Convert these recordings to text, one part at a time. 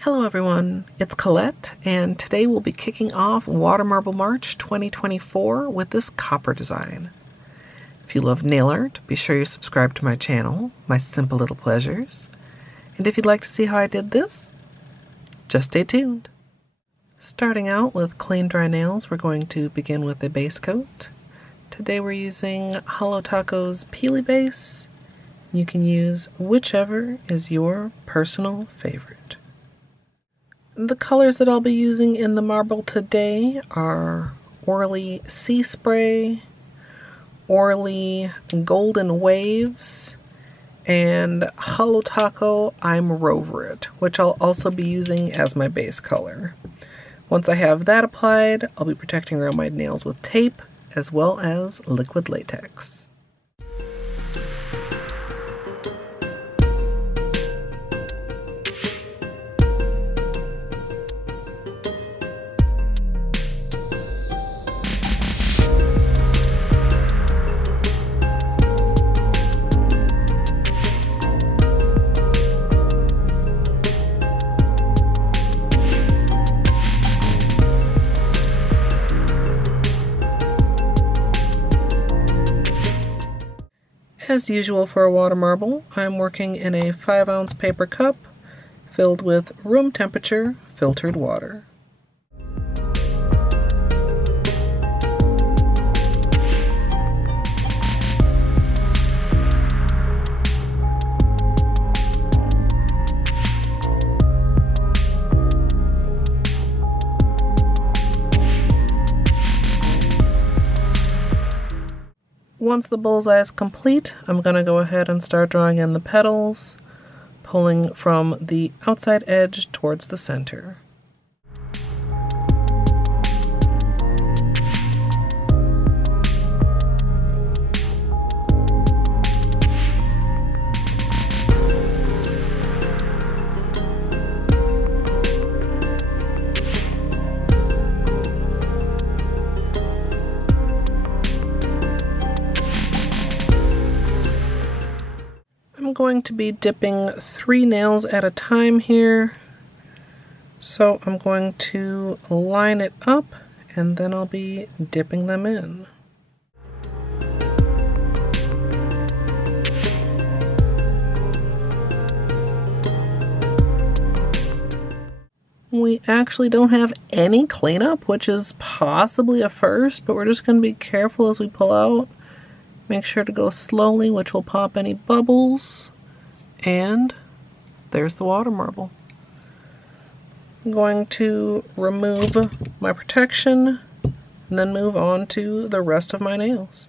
Hello everyone, it's Colette, and today we'll be kicking off Water Marble March 2024 with this copper design. If you love nail art, be sure you subscribe to my channel, My Simple Little Pleasures. And if you'd like to see how I did this, just stay tuned. Starting out with clean dry nails, we're going to begin with a base coat. Today we're using Holo Taco's Peely Base. You can use whichever is your personal favorite. The colors that I'll be using in the marble today are Orly Sea Spray, Orly Golden Waves, and Holo Taco I'm Rover It, which I'll also be using as my base color. Once I have that applied, I'll be protecting around my nails with tape as well as liquid latex. As usual for a water marble, I'm working in a 5-ounce paper cup filled with room temperature filtered water. Once the bullseye is complete, I'm going to go ahead and start drawing in the petals, pulling from the outside edge towards the center. I'm going to be dipping 3 nails at a time here, so I'm going to line it up and then I'll be dipping them in. We actually don't have any cleanup, which is possibly a first, but we're just going to be careful as we pull out. Make sure to go slowly, which will pop any bubbles. And there's the water marble. I'm going to remove my protection and then move on to the rest of my nails.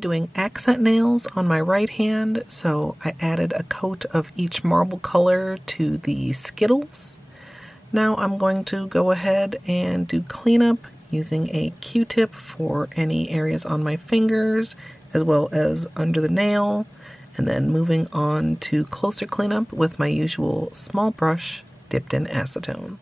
I'm doing accent nails on my right hand, so I added a coat of each marble color to the Skittles. Now I'm going to go ahead and do cleanup using a Q-tip for any areas on my fingers as well as under the nail, and then moving on to closer cleanup with my usual small brush dipped in acetone.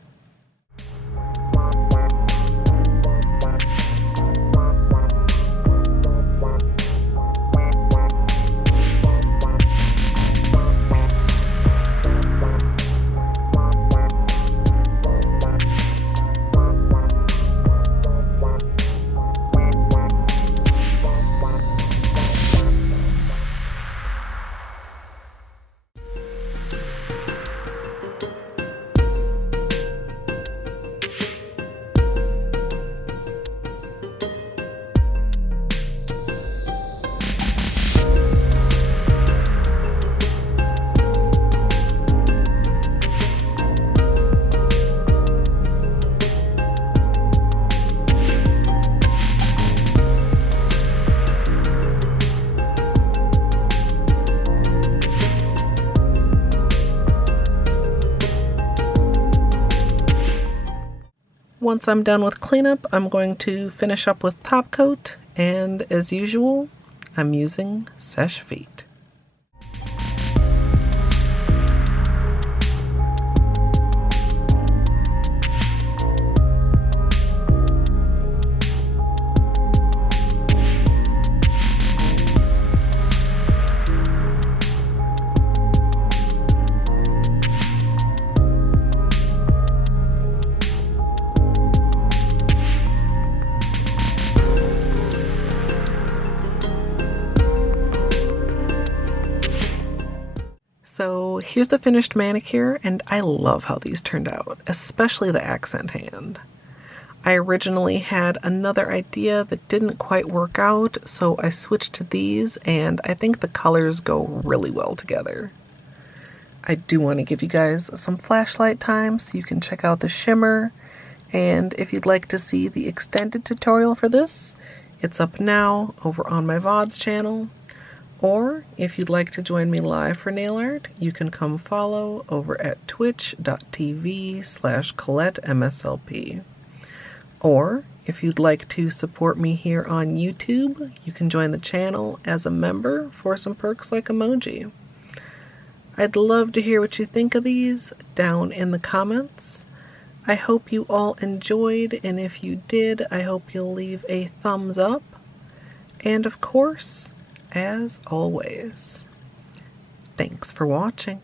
Once I'm done with cleanup, I'm going to finish up with top coat, and as usual, I'm using Seche Vite. So here's the finished manicure, and I love how these turned out, especially the accent hand. I originally had another idea that didn't quite work out, so I switched to these, and I think the colors go really well together. I do want to give you guys some flashlight time so you can check out the shimmer, and if you'd like to see the extended tutorial for this, it's up now over on my VODs channel. Or if you'd like to join me live for nail art, you can come follow over at twitch.tv/Colette MSLP. Or if you'd like to support me here on YouTube, you can join the channel as a member for some perks like emoji. I'd love to hear what you think of these down in the comments. I hope you all enjoyed, and if you did, I hope you'll leave a thumbs up. And of course, as always, thanks for watching.